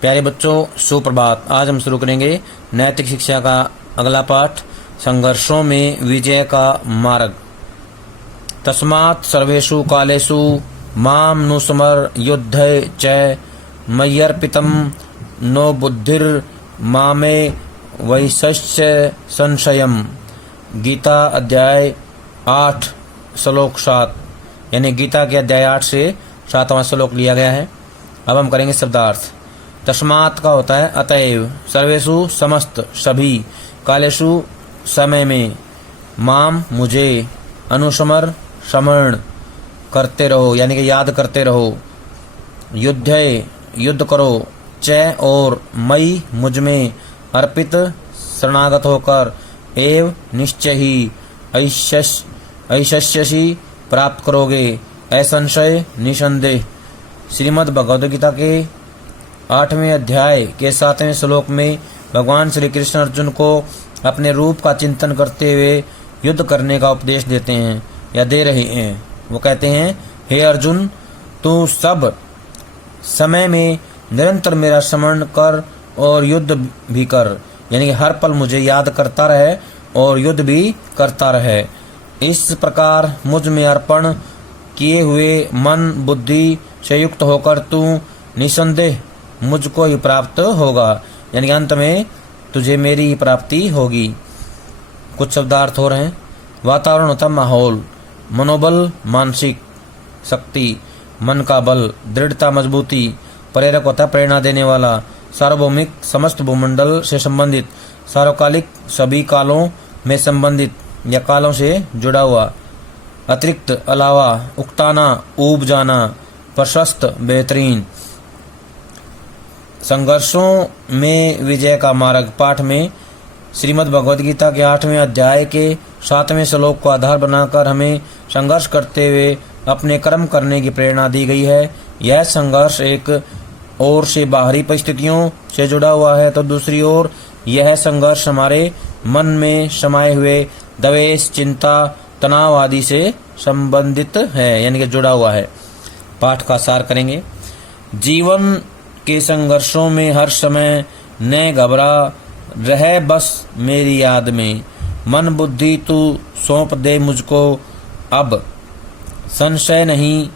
प्यारे बच्चों, सुप्रभात। आज हम शुरू करेंगे नैतिक शिक्षा का अगला पाठ, संघर्षों में विजय का मार्ग। तस्मात् सर्वेषु कालेषु मां नुस्मर युद्धे च मय्यर्पितं नो बुद्धिर मामे वैश्य संशयम। गीता अध्याय 8 श्लोक 7, यानी गीता के अध्याय 8 से 7वां श्लोक लिया गया है। अब हम करेंगे शब्दार्थ। तस्मात् का होता है अतएव, सर्वेषु समस्त सभी, कालेषु समय में, माम मुझे, अनुस्मर स्मरण करते रहो यानी कि याद करते रहो, युद्धे युद्ध करो, च और, मई मुझ में, अर्पित शरणागत होकर, एव निश्चय ही, ऐशस्यसि प्राप्त करोगे, असंशय निसंदेह। श्रीमद् भगवद गीता के 8वें अध्याय के 7वें श्लोक में भगवान श्री कृष्ण अर्जुन को अपने रूप का चिंतन करते हुए युद्ध करने का उपदेश देते हैं या दे रहे हैं। वो कहते हैं, हे अर्जुन, तू सब समय में निरंतर मेरा स्मरण कर और युद्ध भी कर, यानी कि हर पल मुझे याद करता रहे और युद्ध भी करता रहे। इस प्रकार मुझ में अर्पण किए हुए मन बुद्धि से युक्त होकर तू निसंदेह मुझको ही प्राप्त होगा, यानी अंत में तुझे मेरी ही प्राप्ति होगी। कुछ शब्दार्थ हो रहे हैं। वातावरण होता माहौल, मनोबल मानसिक शक्ति, मन का बल, दृढ़ता मजबूती, प्रेरक होता प्रेरणा देने वाला, सार्वभौमिक समस्त भूमंडल से संबंधित, सार्वकालिक सभी कालों में संबंधित या कालों से जुड़ा हुआ, अतिरिक्त अलावा, उकताना ऊब जाना, प्रशस्त बेहतरीन। संघर्षों में विजय का मार्ग पाठ में श्रीमद् भगवद गीता के 8वें अध्याय के 7वें श्लोक को आधार बनाकर हमें संघर्ष करते हुए अपने कर्म करने की प्रेरणा दी गई है। यह संघर्ष एक ओर से बाहरी परिस्थितियों से जुड़ा हुआ है तो दूसरी ओर यह संघर्ष हमारे मन में समाये हुए द्वेष, चिंता, तनाव आदि से संबंधित है, यानी कि जुड़ा हुआ है। पाठ का सार करेंगे। जीवन के संघर्षों में हर समय न घबरा रहे, बस मेरी याद में, मन बुद्धि तू सौंप दे मुझको अब, संशय नहीं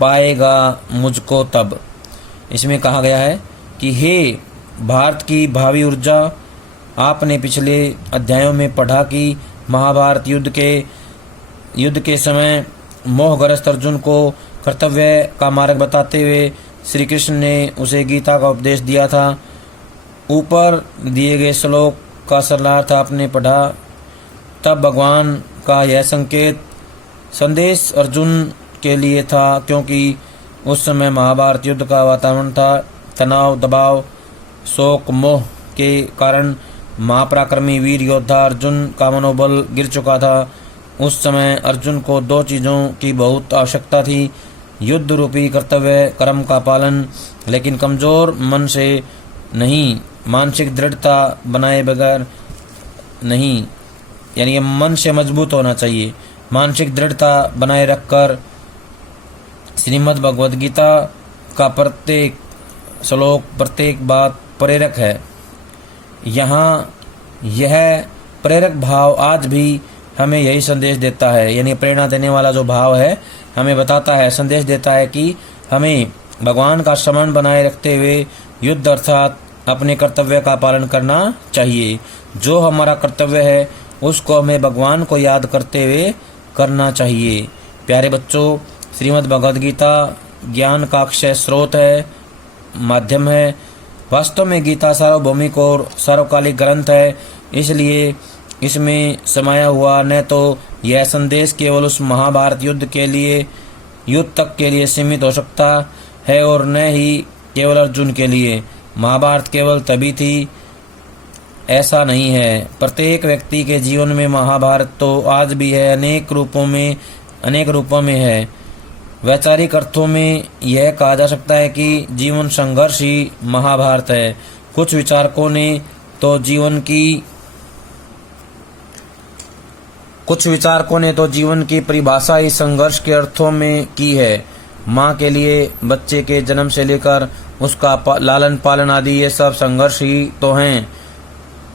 पाएगा मुझको तब। इसमें कहा गया है कि हे भारत की भावी ऊर्जा, आपने पिछले अध्यायों में पढ़ा कि महाभारत युद्ध के समय मोहग्रस्त अर्जुन को कर्तव्य का मार्ग बताते हुए श्री कृष्ण ने उसे गीता का उपदेश दिया था। ऊपर दिए गए श्लोक का सरलार्थ आपने पढ़ा। तब भगवान का यह संदेश अर्जुन के लिए था, क्योंकि उस समय महाभारत युद्ध का वातावरण था। तनाव, दबाव, शोक, मोह के कारण महापराक्रमी वीर योद्धा अर्जुन का मनोबल गिर चुका था। उस समय अर्जुन को 2 चीज़ों की बहुत आवश्यकता थी, युद्ध रूपी कर्तव्य कर्म का पालन, लेकिन कमजोर मन से नहीं, मानसिक दृढ़ता बनाए बगैर नहीं, यानी मन से मजबूत होना चाहिए। मानसिक दृढ़ता बनाए रखकर श्रीमद् भगवद गीता का प्रत्येक श्लोक, प्रत्येक बात प्रेरक है। यहाँ यह प्रेरक भाव आज भी हमें यही संदेश देता है, यानी प्रेरणा देने वाला जो भाव है हमें बताता है, संदेश देता है कि हमें भगवान का स्मरण बनाए रखते हुए युद्ध अर्थात अपने कर्तव्य का पालन करना चाहिए। जो हमारा कर्तव्य है उसको हमें भगवान को याद करते हुए करना चाहिए। प्यारे बच्चों, श्रीमद् भगवद गीता ज्ञान का अक्षय स्रोत है, माध्यम है। वास्तव में गीता सार्वभौमिक और सार्वकालिक ग्रंथ है, इसलिए इसमें समाया हुआ न तो यह संदेश केवल उस महाभारत युद्ध तक के लिए सीमित हो सकता है और न ही केवल अर्जुन के लिए। महाभारत केवल तभी थी, ऐसा नहीं है। प्रत्येक व्यक्ति के जीवन में महाभारत तो आज भी है, अनेक रूपों में है। वैचारिक अर्थों में यह कहा जा सकता है कि जीवन संघर्ष ही महाभारत है। कुछ विचारकों ने तो जीवन की परिभाषा ही संघर्ष के अर्थों में की है। माँ के लिए बच्चे के जन्म से लेकर उसका लालन पालन आदि ये सब संघर्ष ही तो हैं।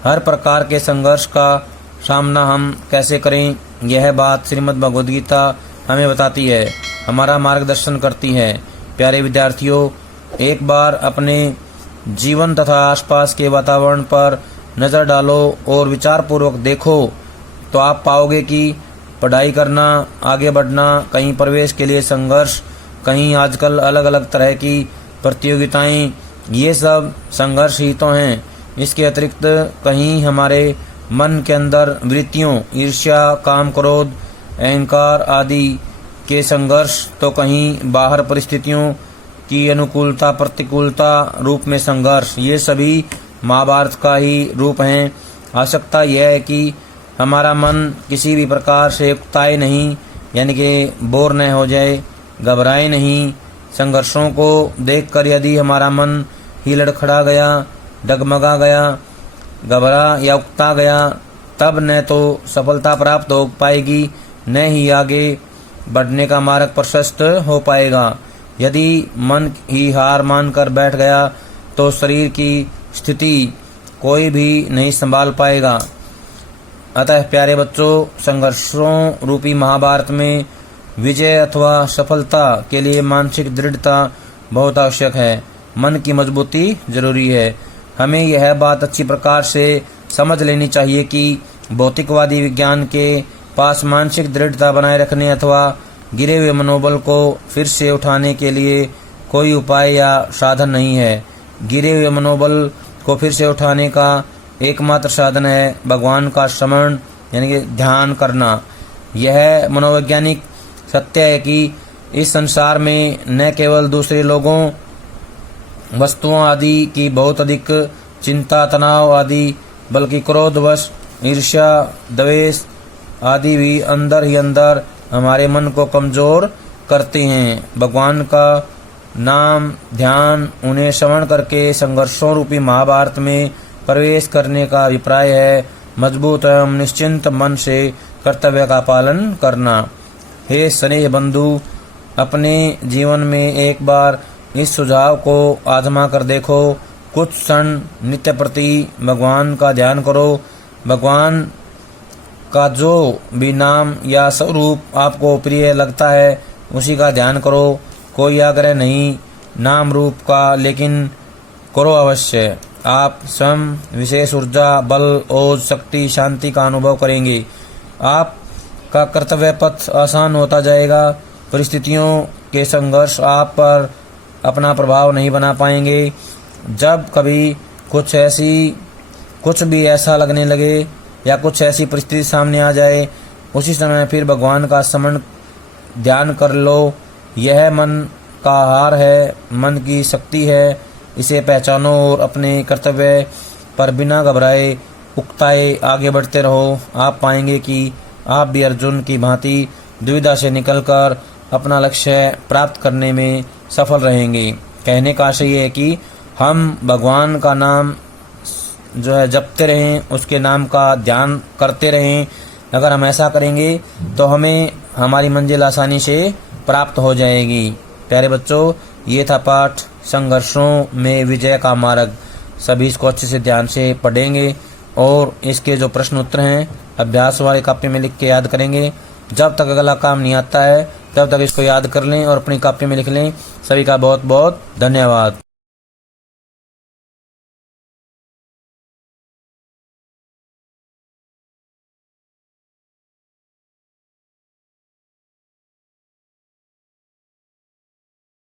हर प्रकार के संघर्ष का सामना हम कैसे करें, यह बात श्रीमद् भगवद गीता हमें बताती है, हमारा मार्गदर्शन करती है। प्यारे विद्यार्थियों, एक बार अपने जीवन तथा आसपास के वातावरण पर नज़र डालो और विचार पूर्वक देखो तो आप पाओगे कि पढ़ाई करना, आगे बढ़ना, कहीं प्रवेश के लिए संघर्ष, कहीं आजकल अलग अलग तरह की प्रतियोगिताएं, ये सब संघर्ष ही तो हैं। इसके अतिरिक्त कहीं हमारे मन के अंदर वृत्तियों, ईर्ष्या, काम, क्रोध, अहंकार आदि के संघर्ष, तो कहीं बाहर परिस्थितियों की अनुकूलता प्रतिकूलता रूप में संघर्ष, ये सभी महाभारत का ही रूप हैं। आवश्यकता यह है कि हमारा मन किसी भी प्रकार से उकताए नहीं, यानी कि बोर न हो जाए, घबराए नहीं। संघर्षों को देखकर यदि हमारा मन ही लड़खड़ा गया, डगमगा गया, घबरा या उकता गया, तब न तो सफलता प्राप्त हो पाएगी, न ही आगे बढ़ने का मार्ग प्रशस्त हो पाएगा। यदि मन ही हार मानकर बैठ गया तो शरीर की स्थिति कोई भी नहीं संभाल पाएगा। अतः प्यारे बच्चों, संघर्षों रूपी महाभारत में विजय अथवा सफलता के लिए मानसिक दृढ़ता बहुत आवश्यक है, मन की मजबूती जरूरी है। हमें यह बात अच्छी प्रकार से समझ लेनी चाहिए कि भौतिकवादी विज्ञान के पास मानसिक दृढ़ता बनाए रखने अथवा गिरे हुए मनोबल को फिर से उठाने के लिए कोई उपाय या साधन नहीं है। गिरे हुए मनोबल को फिर से उठाने का एकमात्र साधन है भगवान का स्मरण, यानी कि ध्यान करना। यह मनोवैज्ञानिक सत्य है कि इस संसार में न केवल दूसरे लोगों, वस्तुओं आदि की बहुत अधिक चिंता, तनाव आदि, बल्कि क्रोधवश, ईर्ष्या, द्वेष आदि भी अंदर ही अंदर हमारे मन को कमजोर करते हैं। भगवान का नाम, ध्यान, उन्हें श्रवण करके संघर्षों रूपी महाभारत में प्रवेश करने का अभिप्राय है मजबूत एवं निश्चिंत मन से कर्तव्य का पालन करना। हे स्नेह बंधु, अपने जीवन में एक बार इस सुझाव को आजमा कर देखो। कुछ क्षण नित्य प्रति भगवान का ध्यान करो। भगवान का जो भी नाम या स्वरूप आपको प्रिय लगता है उसी का ध्यान करो। कोई आग्रह नहीं नाम रूप का, लेकिन करो अवश्य। आप स्वयं विशेष ऊर्जा, बल, ओज, शक्ति, शांति का अनुभव करेंगे। आपका कर्तव्य पथ आसान होता जाएगा। परिस्थितियों के संघर्ष आप पर अपना प्रभाव नहीं बना पाएंगे। जब कभी कुछ भी ऐसा लगने लगे या कुछ ऐसी परिस्थिति सामने आ जाए, उसी समय फिर भगवान का स्मरण ध्यान कर लो। यह मन का आहार है, मन की शक्ति है, इसे पहचानो और अपने कर्तव्य पर बिना घबराए, उकताए आगे बढ़ते रहो। आप पाएंगे कि आप भी अर्जुन की भांति दुविधा से निकलकर अपना लक्ष्य प्राप्त करने में सफल रहेंगे। कहने का आशय ये है कि हम भगवान का नाम जो है जपते रहें, उसके नाम का ध्यान करते रहें। अगर हम ऐसा करेंगे तो हमें हमारी मंजिल आसानी से प्राप्त हो जाएगी। प्यारे बच्चों, ये था पाठ संघर्षों में विजय का मार्ग। सभी इसको अच्छे से ध्यान से पढ़ेंगे और इसके जो प्रश्न उत्तर हैं अभ्यास वाली कॉपी में लिख के याद करेंगे। जब तक अगला काम नहीं आता है तब तक इसको याद कर लें और अपनी कॉपी में लिख लें। सभी का बहुत बहुत धन्यवाद।